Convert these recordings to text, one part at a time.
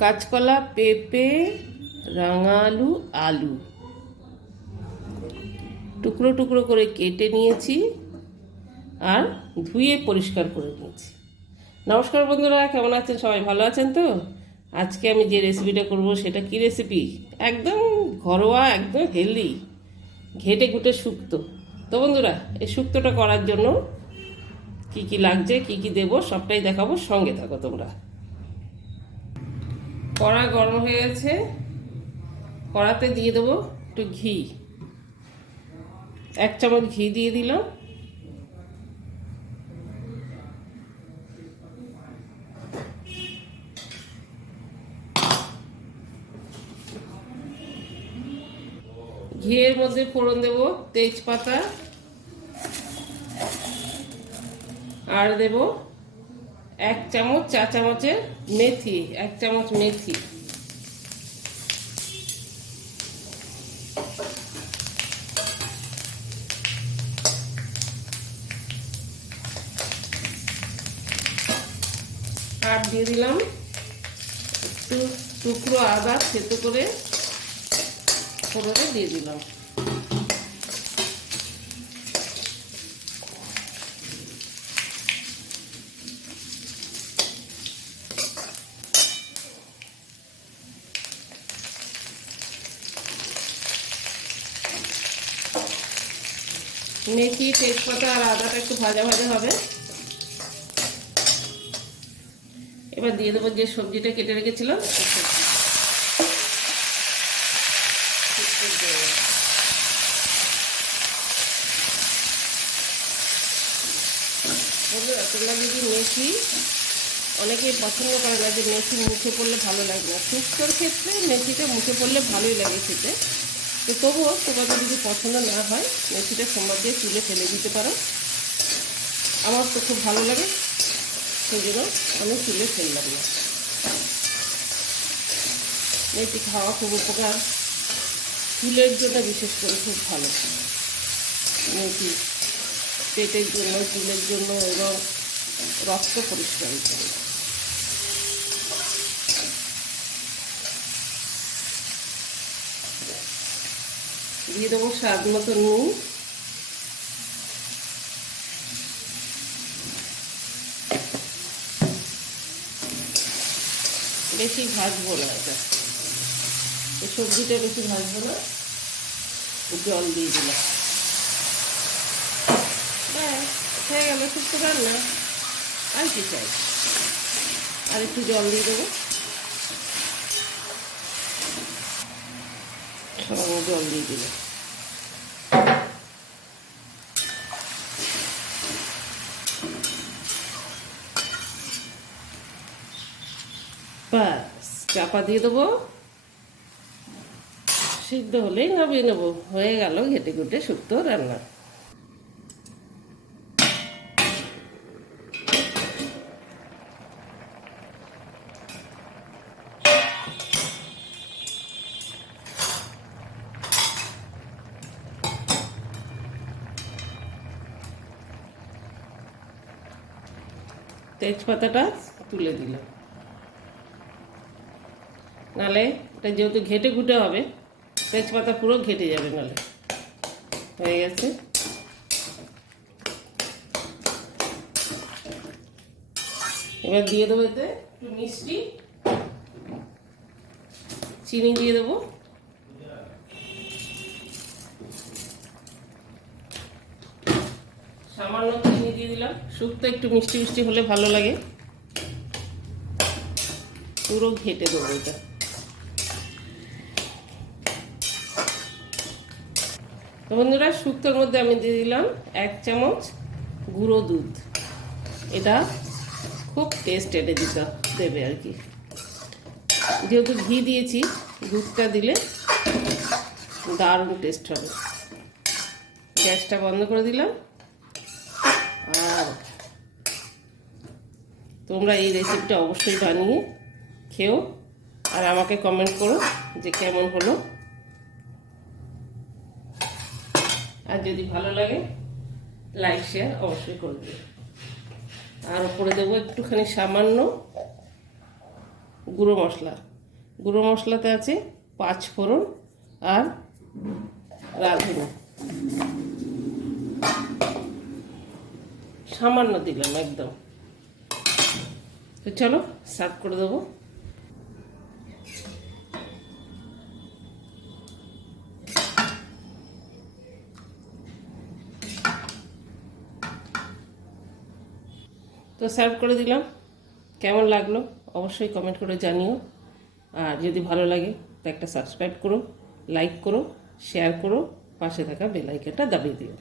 কাঁচকলা, পেঁপে, রাঙালু, আলু। টুকরো টুকরো করে কেটে নিয়েছি আর ধুয়ে পরিষ্কার করে নিয়েছি। নমস্কার বন্ধুরা, কেমন আছেন? সবাই ভালো আছেন তো? আজকে আমি যে রেসিপিটা করব, সেটা কি রেসিপি একদম ঘরোয়া, একদম হেলদি ঘেটে ঘুটে শুক্তো। তো বন্ধুরা, এই শুক্তোটা করার জন্য কি কি লাগছে, কি কি দেবো, সবটাই দেখাবো, সঙ্গে থাকো তোমরা। কড়া গরম হয়ে গেছে। কড়াতে দিয়ে দেবো একটু ঘি। এক চামচ ঘি দিয়ে দিলাম। ঘিয়ের মধ্যে ফোড়ন দেব তেজপাতা। আর দেব এক চামচ চা চামচের মেথি, এক চামচ মেথি। আর দিয়ে দিলাম একটু টুকরো আদা থেতো করে ফোড়নে দিয়ে দিলাম। মেথি, তেজপাতা আর আদাটা একটু ভাজা ভাজা হবে। এবার দিয়ে দেবো যে সবজিটা কেটে রেখেছিলাম তোমরা যদি মেথি, অনেকেই পছন্দ করে না যে মেথি মুখে পড়লে ভালো লাগে না। শুক্তোর ক্ষেত্রে মেথিটা মুখে পড়লে ভালোই লাগে খেতে। তো তবুও তোমাদের যদি পছন্দ না হয়, মেথিটা সোমবার দিয়ে তুলে ফেলে দিতে পারো। আমার তো খুব ভালো লাগে, সেই জন্য আমি তুলে ফেললাম না। মেথি খাওয়া খুব উপকার। চুলের জন্য বিশেষ করে খুব ভালো। মেথি পেটের জন্য, চুলের জন্য এবং রক্ত পরিষ্কার করে। দিয়ে দেবো স্বাদ মতো নুন। বেশি ভাজবো না এটা। এই সবজিটা বেশি ভাজবো না। জল দিয়ে দিলাম। ব্যাস, হয়ে গেল শুক্তো রান্না। আর কি চাই? আর একটু জল দিয়ে দেবো। সামান্য জল দিয়ে দিলাম ব্যাস চাপা দিয়ে দেবো। সিদ্ধ হলেই নামিয়ে নেব। হয়ে গেল ঘেটে ঘুটে শুক্তো রান্না। তেজপাতাটা তুলে দিলাম। নালে এটা যেহেতু ঘেটে ঘুটে হবে, তেজপাতা পুরো ঘেটে যাবে নালে। হয়ে গেছে। এবার দিয়ে দেবো এতে একটু মিষ্টি। চিনি দিয়ে দেবো সামান্য চিনি দিয়ে দিলাম শুক্তো একটু মিষ্টি মিষ্টি হলে ভালো লাগে। পুরো ঘেটে দেবো এটা। তো বন্ধুরা শুক্তোর মধ্যে আমি দিয়ে দিলাম এক চামচ গুঁড়ো দুধ। এটা খুব টেস্ট এনে দিতে দেবে আর কি। যেহেতু ঘি দিয়েছি, দুধটা দিলে দারুণ টেস্ট হবে। গ্যাসটা বন্ধ করে দিলাম। তোমরা এই রেসিপিটা অবশ্যই বানিয়ে খেও আর আমাকে কমেন্ট করো যে কেমন হলো। আর যদি ভালো লাগে লাইক শেয়ার অবশ্যই করবে। আর উপরে দেবো একটুখানি সামান্য গুঁড়ো মশলা। গুঁড়ো মশলাতে আছে পাঁচ ফোড়ন আর রাঁধুনি। সামান্য দিলাম একদম। তো চলো, সার্ভ করে দেবো। তো সার্ভ করে দিলাম। কেমন লাগল অবশ্যই কমেন্ট করে জানিও। আর যদি ভালো লাগে, তো একটা সাবস্ক্রাইব করো, লাইক করো, শেয়ার করো, পাশে থাকা বেলাইকানটা দাবিয়ে দিও।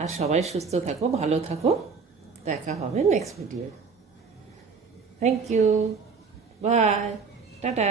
আর সবাই সুস্থ থাকো ভালো থাকো। দেখা হবে next video thank you bye tata